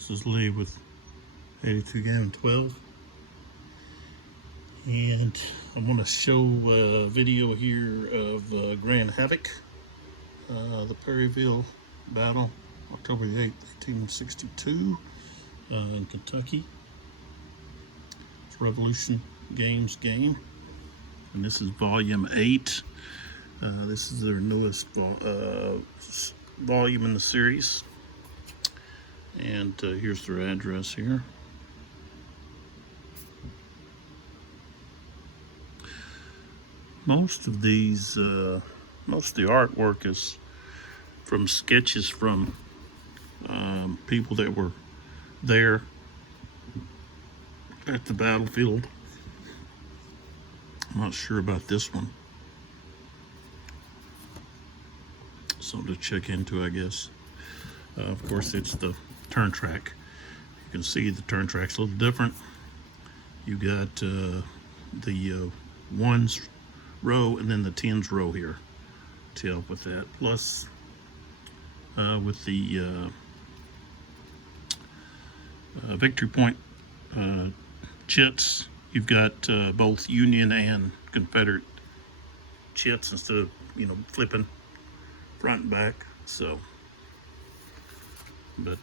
This is Lee with 82 Gallon 12, and I'm going to show a video here of Grand Havoc, the Perryville battle, October the 8th, 1862, in Kentucky. It's Revolution Games game, and this is volume 8. This is their newest volume in the series. And here's their address here. Most of the artwork is from sketches from people that were there at the battlefield. I'm not sure about this one. Something to check into, I guess. Of course, it's the turn track. You can see the turn track's a little different. You got the ones row and then the tens row here to help with that. Plus, with the victory point chits, you've got both Union and Confederate chits instead of flipping front and back. So. But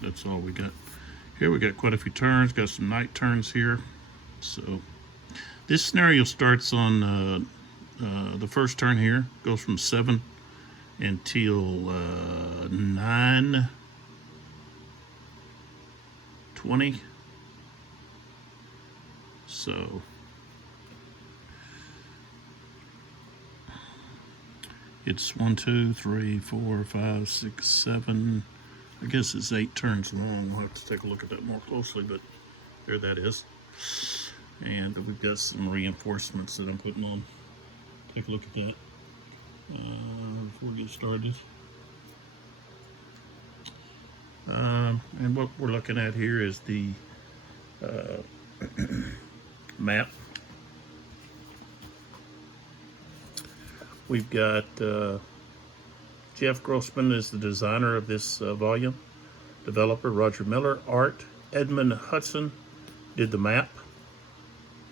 that's all we got here. We got quite a few turns, got some night turns here. So this scenario starts on the first turn here, goes from 7 until 9:20. So it's 1, 2, 3, 4, 5, 6, 7. I guess it's 8 turns long. We'll have to take a look at that more closely, but there that is. And we've got some reinforcements that I'm putting on. Take a look at that before we get started. And what we're looking at here is the map. We've got Jeff Grossman is the designer of this volume. Developer Roger Miller. Art Edmund Hudson did the map.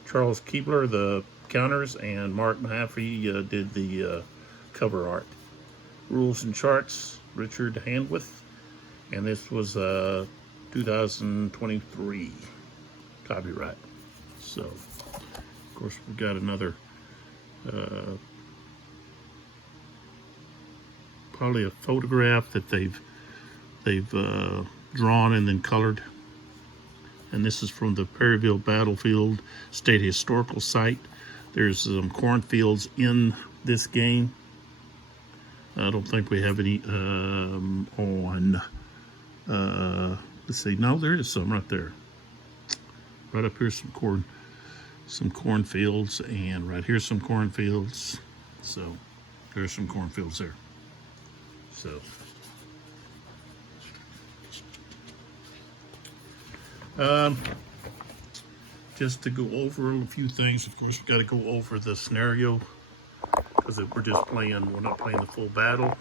Charles Keebler the counters, and Mark Mahaffey did the cover art. Rules and charts Richard Handwith, and this was 2023 copyright. So of course we've got another probably a photograph that they've drawn and then colored. And this is from the Perryville Battlefield State Historical Site. There's some cornfields in this game. I don't think we have any on. Let's see. No, there is some right there. Right up here, some cornfields, and right here some cornfields. So there's some cornfields there. So, just to go over a few things. Of course, we've got to go over the scenario because we're just playing. We're not playing the full battle.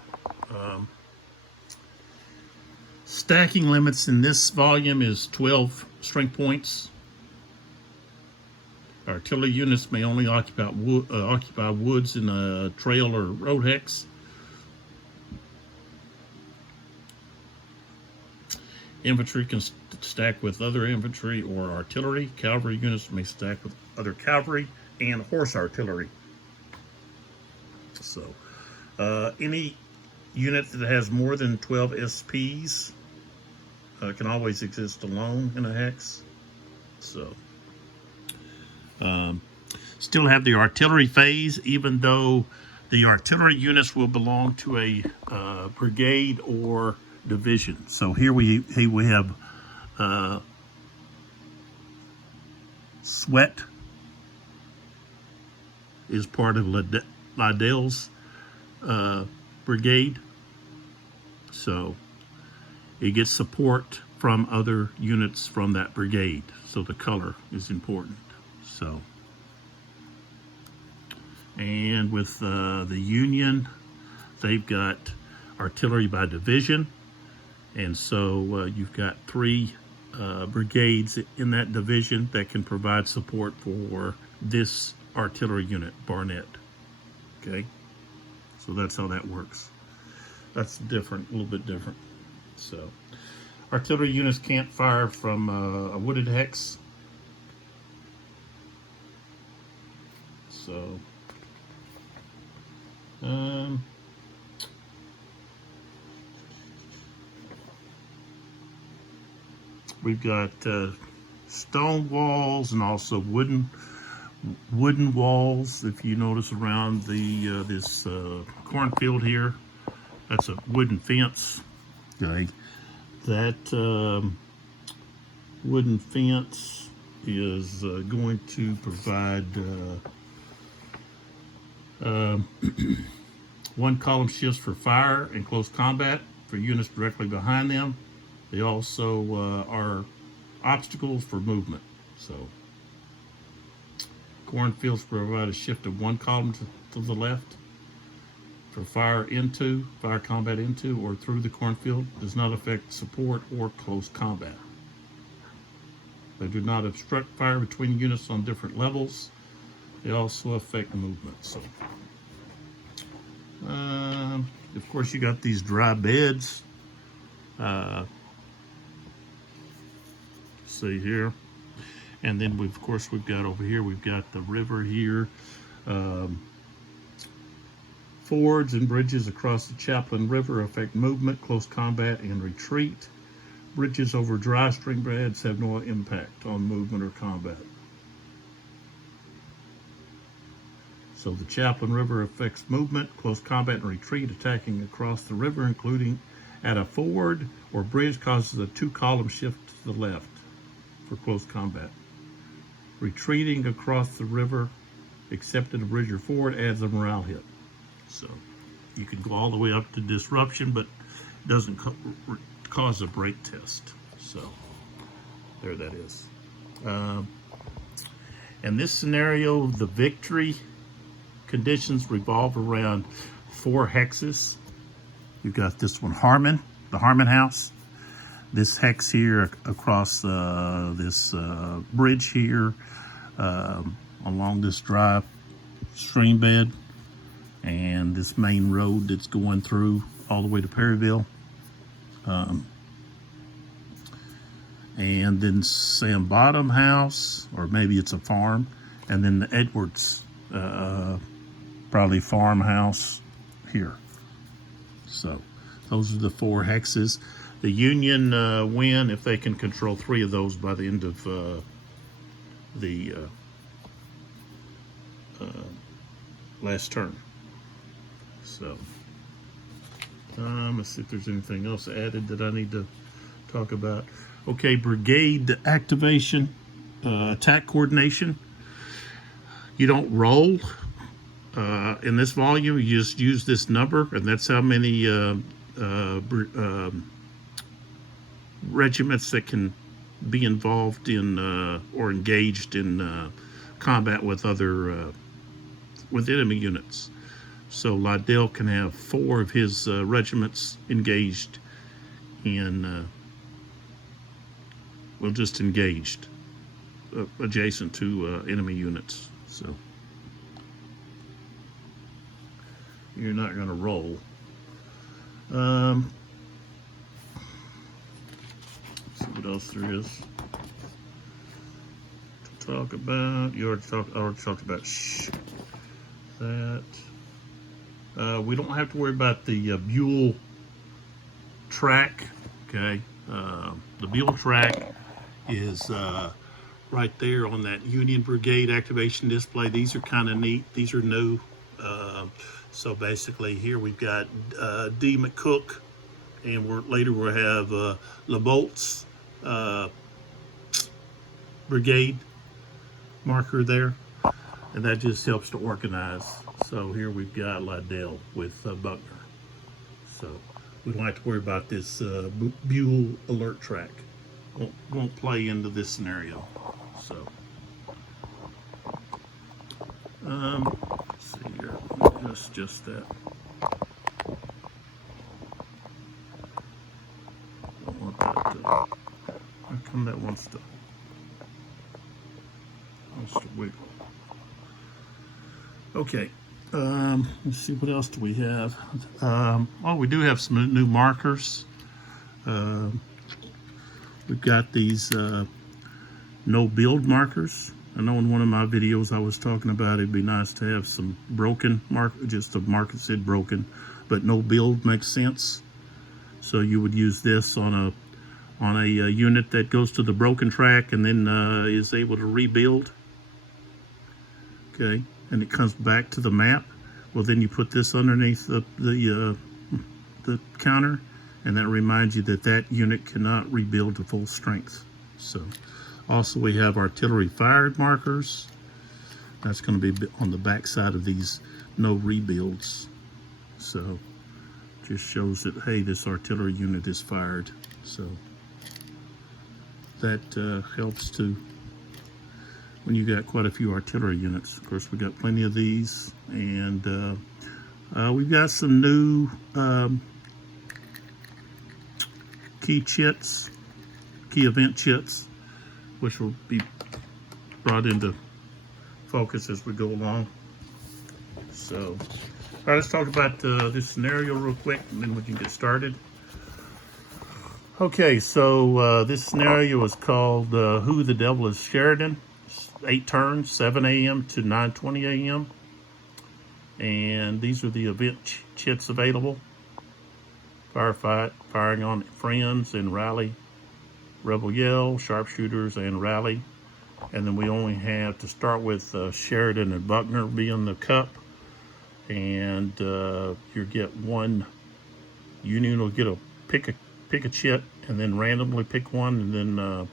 Stacking limits in this volume is 12 strength points. Artillery units may only occupy woods in a trail or road hex. Infantry can stack with other infantry or artillery. Cavalry units may stack with other cavalry and horse artillery. So, any unit that has more than 12 SPs can always exist alone in a hex. So, still have the artillery phase, even though the artillery units will belong to a brigade or division. So here we have Sweat is part of Liddell's brigade. So it gets support from other units from that brigade. So the color is important. So, and with the Union, they've got artillery by division. And so you've got three brigades in that division that can provide support for this artillery unit, Barnett. Okay, so that's how that works. That's different, a little bit different. So, artillery units can't fire from a wooded hex. So, we've got stone walls and also wooden walls. If you notice around the this cornfield here, that's a wooden fence. Okay, that wooden fence is going to provide one column shifts for fire and close combat for units directly behind them. They also are obstacles for movement. So cornfields provide a shift of one column to the left for fire combat into or through the cornfield. Does not affect support or close combat. They do not obstruct fire between units on different levels. They also affect movement. So, of course, you got these dry beds. See here, and then we've got over here. We've got the river here. Fords and bridges across the Chaplain River affect movement, close combat, and retreat. Bridges over dry stream beds have no impact on movement or combat. So the Chaplain River affects movement, close combat, and retreat. Attacking across the river, including at a ford or bridge, causes a 2-column shift to the left for close combat. Retreating across the river, except at a bridge or ford, adds a morale hit. So you can go all the way up to disruption, but it doesn't cause a break test. So there that is. In this scenario, the victory conditions revolve around 4 hexes. You've got this one, Herman, the Herman house. This hex here across this bridge here, along this dry stream bed, and this main road that's going through all the way to Perryville. And then Sam Bottom house, or maybe it's a farm, and then the Edwards, probably farmhouse here. So those are the 4 hexes. The Union win if they can control 3 of those by the end of the last turn. So let's see if there's anything else added that I need to talk about. Okay, brigade activation, attack coordination. You don't roll in this volume. You just use this number, and that's how many regiments that can be involved in or engaged in combat with other with enemy units. So Liddell can have 4 of his regiments engaged in just engaged adjacent to enemy units. So you're not going to roll. See what else there is to talk about. I already talked about that. We don't have to worry about the Buell track. Okay, the Buell track is right there on that Union Brigade activation display. These are kind of neat. These are new. So basically, here we've got D. McCook, and later we'll have LeBolt's brigade marker there, and that just helps to organize. So here we've got Liddell with Buckner. So we don't have to worry about this Buell alert track. Won't play into this scenario. So let's see here. Just that. How come that wants to wiggle? Okay. Let's see, what else do we have? Oh, we do have some new markers. We've got these no build markers. I know in one of my videos I was talking about it'd be nice to have some broken marker, just a marker that said broken, but no build makes sense. So you would use this on a unit that goes to the broken track and then is able to rebuild. Okay, and it comes back to the map. Well, then you put this underneath the counter, and that reminds you that that unit cannot rebuild to full strength. So, also we have artillery fired markers. That's going to be on the back side of these no rebuilds. So, just shows that, hey, this artillery unit is fired. So, that helps to when you got quite a few artillery units. Of course, we got plenty of these, and we've got some new key event chits, which will be brought into focus as we go along. So, all right, let's talk about this scenario real quick, and then we can get started. Okay, so this scenario is called Who the Devil is Sheridan? 8 turns, 7 a.m. to 9:20 a.m. And these are the event chits available. Firefight, firing on friends and rally, rebel yell, sharpshooters and rally. And then we only have to start with Sheridan and Buckner being the cup. And you get one union will get pick a chit and then randomly pick one, and then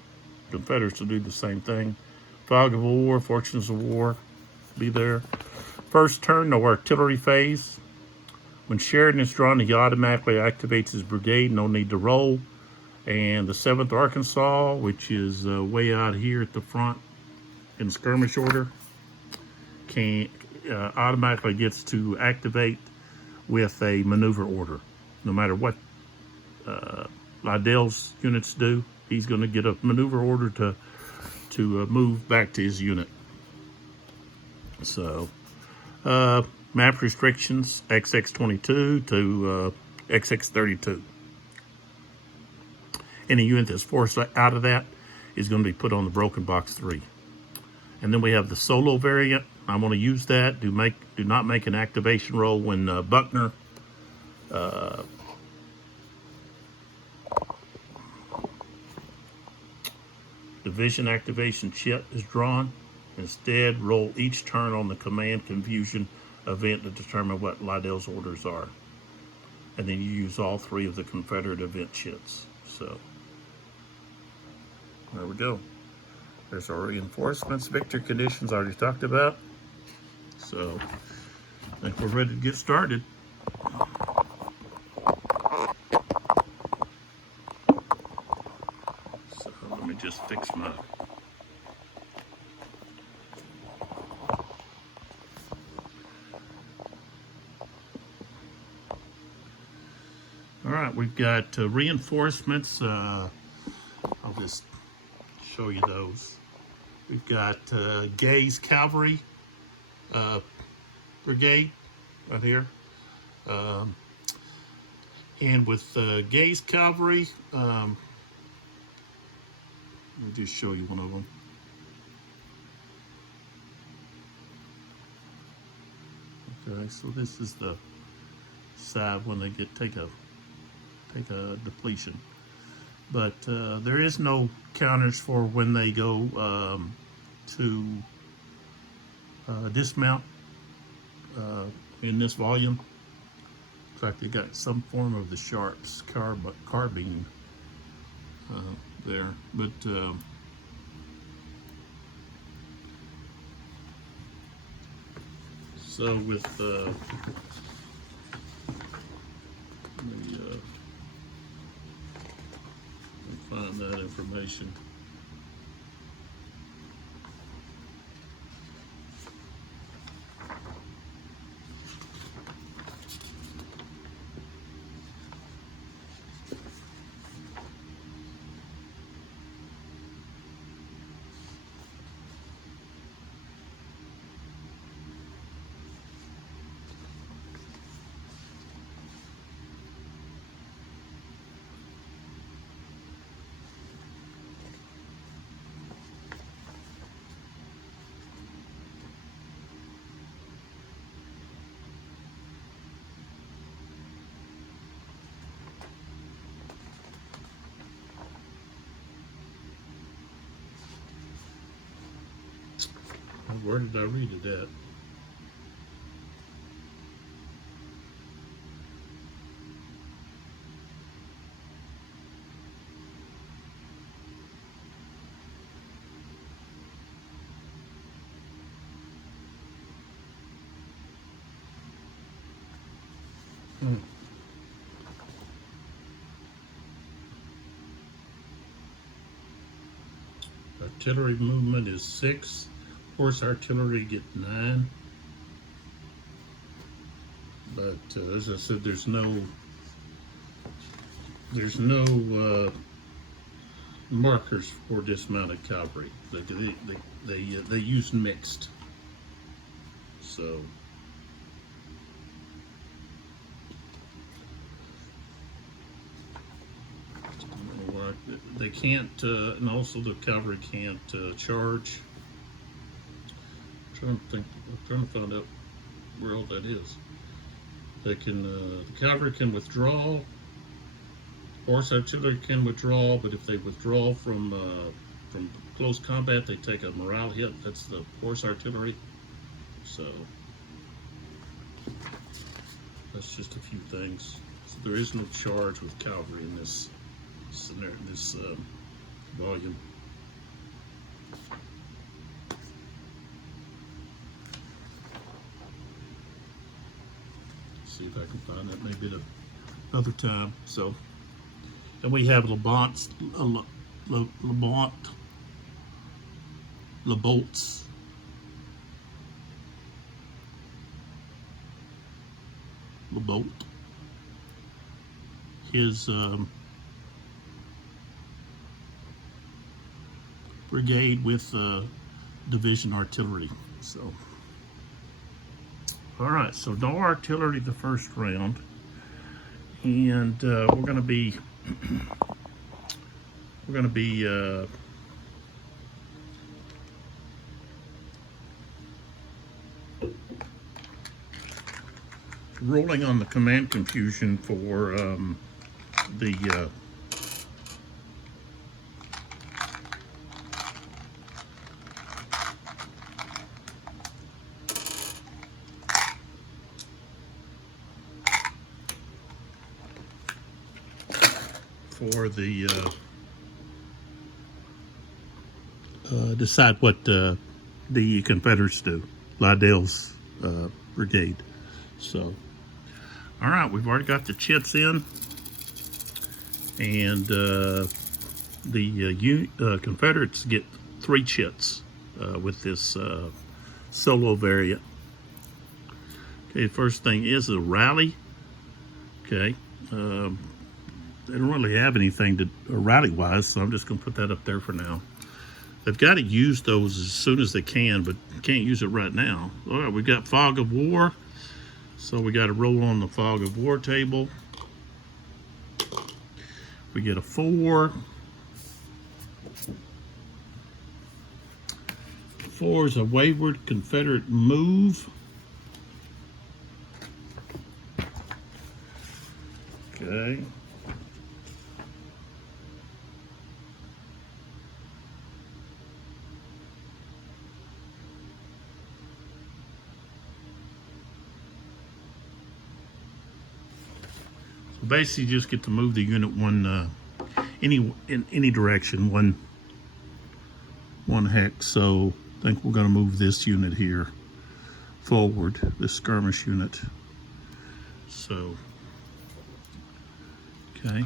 Confederates will do the same thing. Fog of War, Fortunes of War, be there. First turn, no artillery phase. When Sheridan is drawn, he automatically activates his brigade, no need to roll. And the 7th Arkansas, which is way out here at the front in skirmish order, can automatically gets to activate with a maneuver order. No matter what Liddell's units do, he's going to get a maneuver order to move back to his unit. So, map restrictions, XX22 to XX32. Any unit that's forced out of that is going to be put on the broken box 3. And then we have the solo variant. I'm going to use that. Do not make an activation roll when Buckner division activation chit is drawn. Instead, roll each turn on the command confusion event to determine what Liddell's orders are. And then you use all 3 of the Confederate event chits. So, there we go. There's our reinforcements. Victory conditions already talked about. So, I think we're ready to get started. So, let me just fix my... All right, we've got reinforcements. I'll just show you those. We've got Gay's Cavalry Brigade right here. And with Gay's Cavalry, let me just show you one of them. Okay, so this is the side when they take a depletion. But there is no counters for when they go to dismount in this volume. In fact, they got some form of the Sharps carbine there. But so with the find that information. Where did I read it at? Artillery movement is 6. Horse artillery get 9. But as I said, there's no markers for dismounted cavalry. They use mixed. So they can't, and also the cavalry can't charge. I'm trying to find out where all that is. They can, the cavalry can withdraw. Horse artillery can withdraw, but if they withdraw from close combat, they take a morale hit. That's the horse artillery. So that's just a few things. So there is no charge with cavalry in this scenario, this volume. See if I can find that maybe at another time. So, and we have Labolts, Labolt. His brigade with division artillery. So, all right. So no artillery the first round, and we're going to be rolling on the command confusion for the decide what the Confederates do, Liddell's brigade. So, all right, we've already got the chits in, and the Confederates get 3 chits with this solo variant. Okay, first thing is a rally. Okay, they don't really have anything to rally-wise, so I'm just going to put that up there for now. They've got to use those as soon as they can, but can't use it right now. All right, we've got fog of war. So we got to roll on the fog of war table. We get a 4. 4 is a wayward Confederate move. Okay. Basically just get to move the unit in any direction, one hex. So I think we're going to move this unit here forward, this skirmish unit. So okay.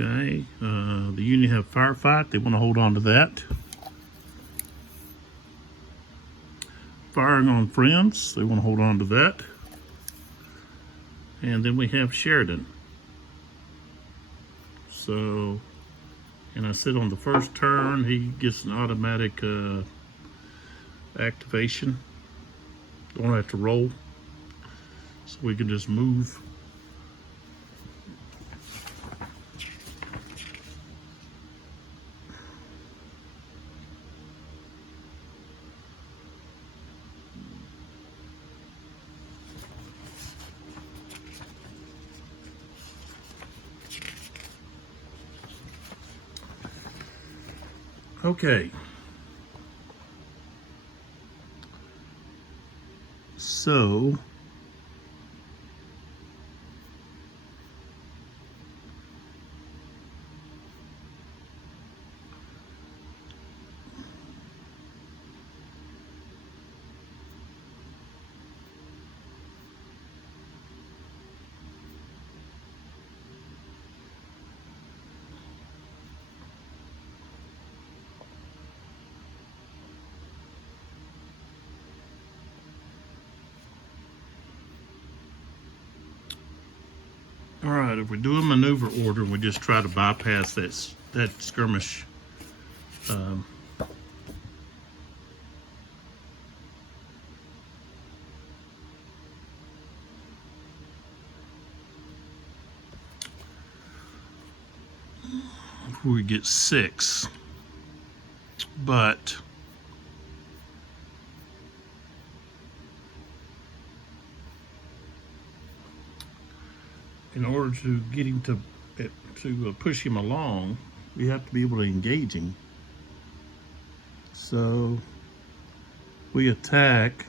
Okay, the Union have firefight. They want to hold on to that. Firing on friends. They want to hold on to that. And then we have Sheridan. So, and I said on the first turn, he gets an automatic activation. Don't have to roll. So we can just move. Okay. So all right, if we do a maneuver order, we just try to bypass that skirmish. Um, we get 6, but in order to get him to push him along, we have to be able to engage him. So we attack.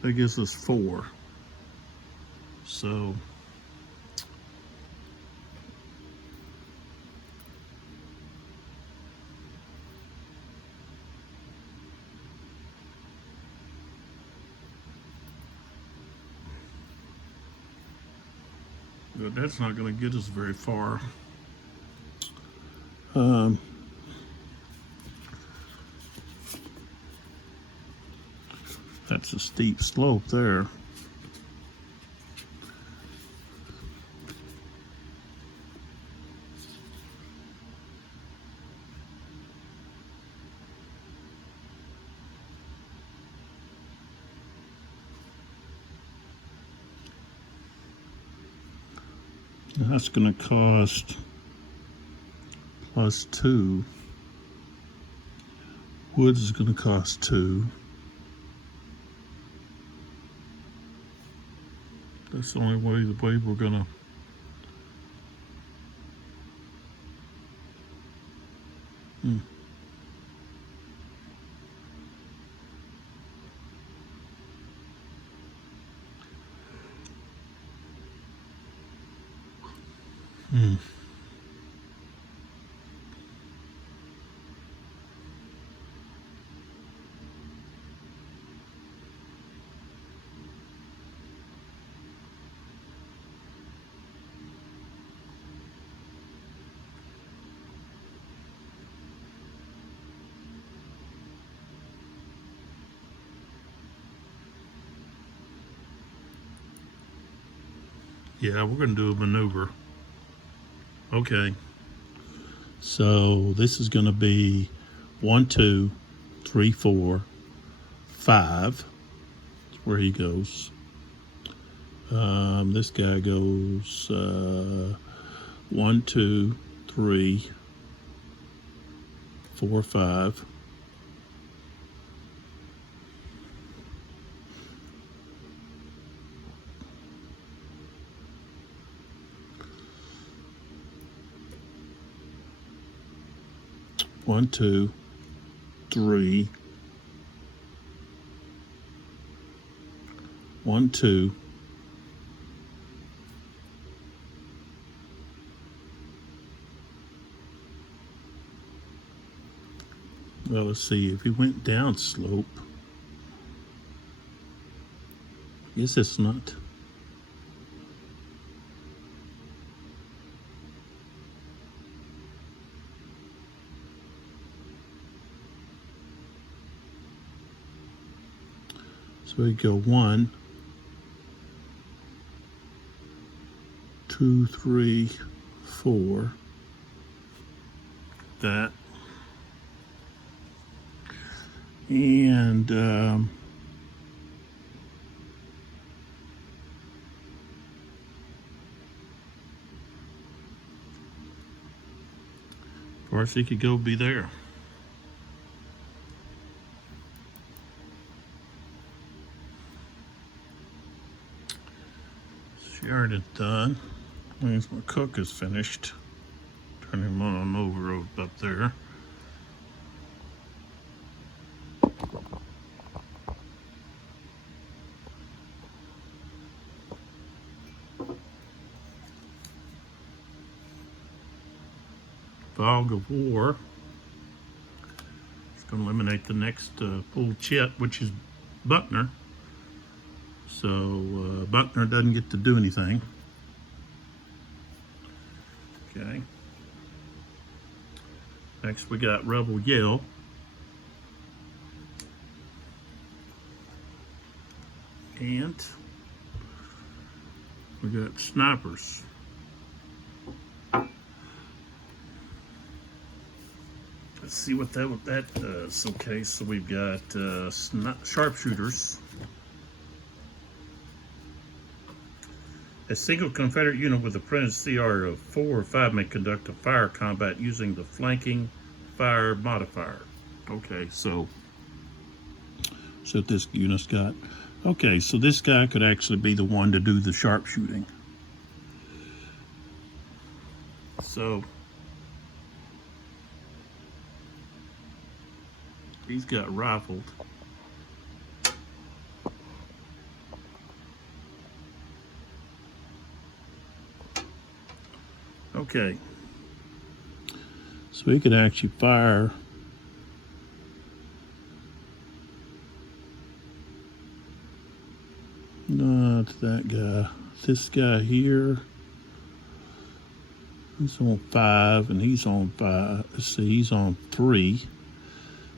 That gives us 4. So but that's not going to get us very far. That's a steep slope there. That's going to cost +2. Woods is going to cost 2. That's the only way we're going to. Yeah, we're going to do a maneuver. Okay. So this is going to be 1, 2, 3, 4, 5. That's where he goes. This guy goes 1, 2, 3, 4, 5. One, 2, 3. 1, 2. Well, let's see. If he went down slope, I guess it's not. So we go 1, 2, 3, 4. That. And of course, he could go be there. Sheridan's done. Means my cook is finished. Turn him on over up there. fog of war. It's going to eliminate the next full chit, which is Buckner. So Buckner doesn't get to do anything. Okay. Next we got Rebel Yell. And we got snipers. Let's see what that does. Okay, so we've got sharpshooters. A single Confederate unit with a printed CR of 4 or 5 may conduct a fire combat using the flanking fire modifier. Okay, so what this unit's got. Okay, so this guy could actually be the one to do the sharpshooting. So he's got rifled. Okay, so he could actually fire not that guy, this guy here. He's on 5 and he's on 5. Let's see, he's on 3.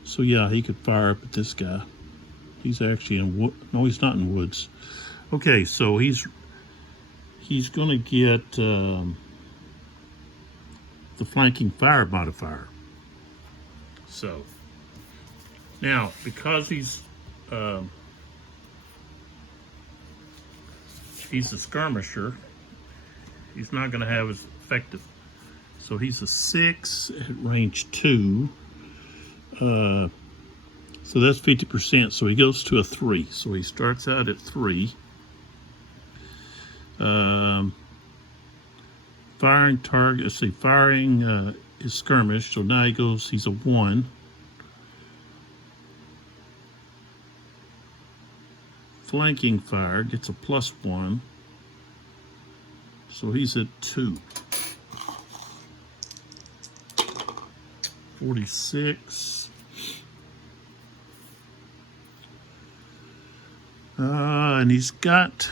So yeah, he could fire up at this guy. He's actually in wood. No, he's not in woods. Okay, so he's gonna get the flanking fire modifier. So now, because he's a skirmisher, he's not going to have as effective. So he's a 6 at range 2. So that's 50%. So he goes to a 3. So he starts out at 3. Firing target, let's see, firing is skirmish, so now he's a 1. Flanking fire gets a +1. So he's at 2. 46. And he's got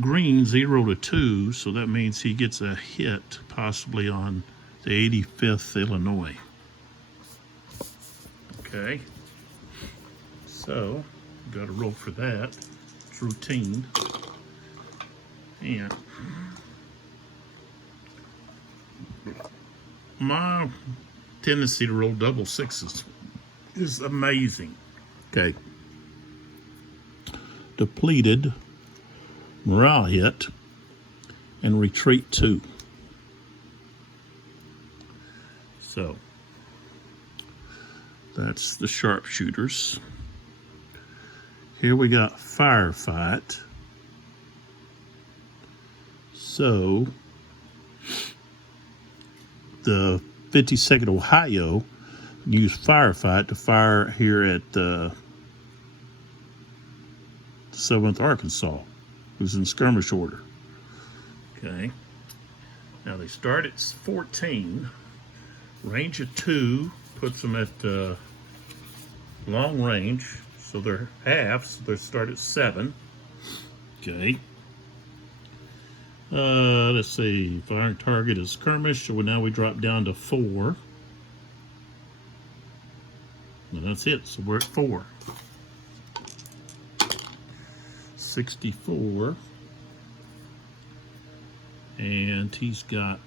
green 0 to 2, so that means he gets a hit possibly on the 85th Illinois. Okay, so got to roll for that. It's routine. And my tendency to roll double 6s is amazing. Okay, depleted, morale hit, and retreat 2. So that's the sharpshooters. Here we got firefight. So the 52nd Ohio used firefight to fire here at 7th Arkansas, who's in skirmish order. Okay. Now they start at 14. Range of 2 puts them at long range, so they're halves. So they start at 7. Okay. Let's see. Firing target is skirmish, so now we drop down to 4. And that's it. So we're at 4. 64. And he's got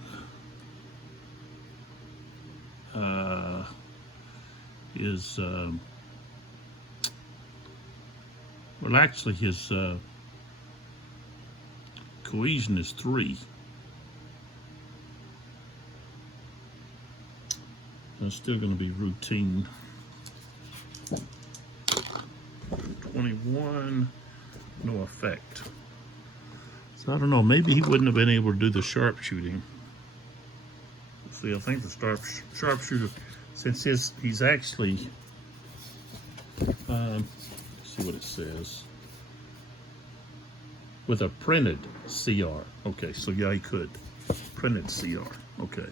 his well, actually his cohesion is 3. That's still going to be routine. 21, no effect. So I don't know, maybe he wouldn't have been able to do the sharpshooting. See, I think the sharpshooter, since he's actually, let's see what it says, with a printed CR. Okay, so yeah, he could. Printed CR. Okay.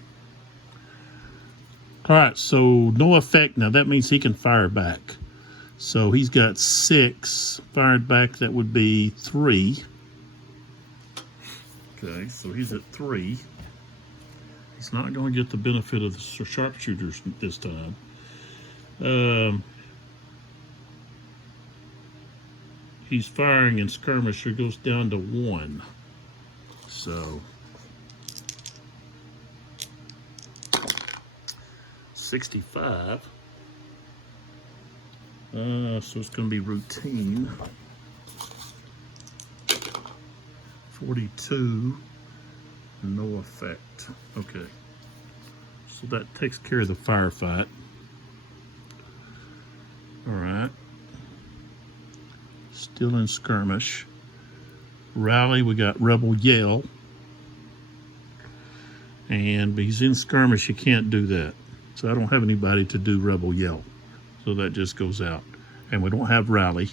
All right, so no effect. Now that means he can fire back. So he's got 6 fired back. That would be 3. Okay, so he's at 3. He's not going to get the benefit of the sharpshooters this time. He's firing in skirmish. It goes down to 1. So 65. So it's going to be routine. 42. No effect. Okay. So that takes care of the firefight. All right. Still in skirmish. Rally, we got Rebel Yell. And he's in skirmish, you can't do that. So I don't have anybody to do Rebel Yell. So that just goes out. And we don't have Rally.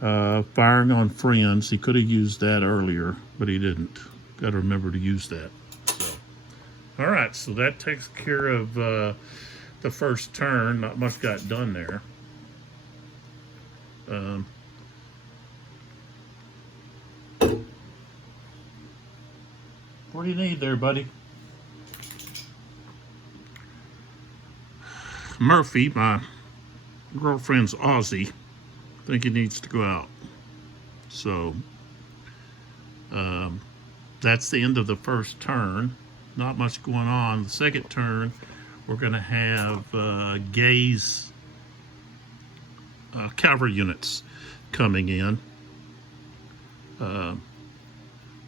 Firing on friends, he could have used that earlier, but he didn't. Got to remember to use that. So, all right, so that takes care of the first turn. Not much got done there. What do you need there, buddy? Murphy, my girlfriend's Aussie, I think he needs to go out. So that's the end of the first turn. Not much going on. The second turn, we're going to have Gay's cavalry units coming in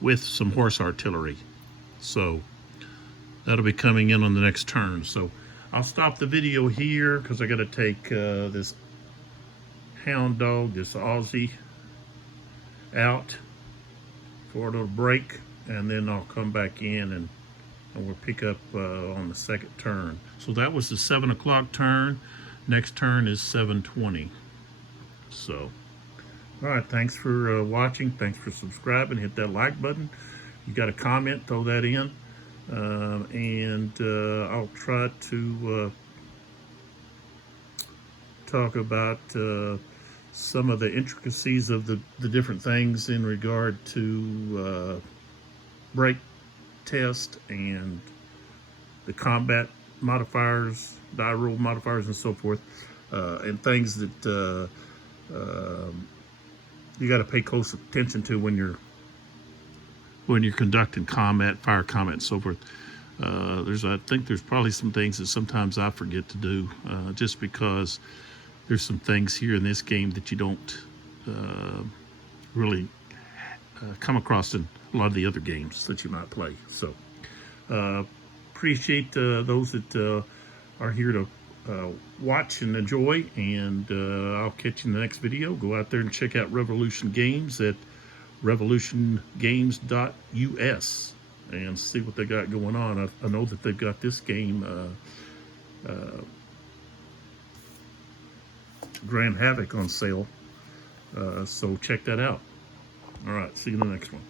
with some horse artillery. So that'll be coming in on the next turn. So I'll stop the video here because I got to take this hound dog, this Aussie, out for a little break, and then I'll come back in and we'll pick up on the second turn. So that was the 7 o'clock turn. Next turn is 7:20. So, all right, thanks for watching. Thanks for subscribing. Hit that like button. You got a comment, throw that in. And I'll try to talk about some of the intricacies of the different things in regard to break test and the combat modifiers, die roll modifiers, and so forth, and things that you got to pay close attention to when you're conducting combat, fire combat, and so forth. I think there's probably some things that sometimes I forget to do, just because there's some things here in this game that you don't really come across in a lot of the other games that you might play. So appreciate those that are here to watch and enjoy, and I'll catch you in the next video. Go out there and check out Revolution Games at revolutiongames.us and see what they got going on. I know that they've got this game, Grand Havoc, on sale, so check that out. All right, see you in the next one.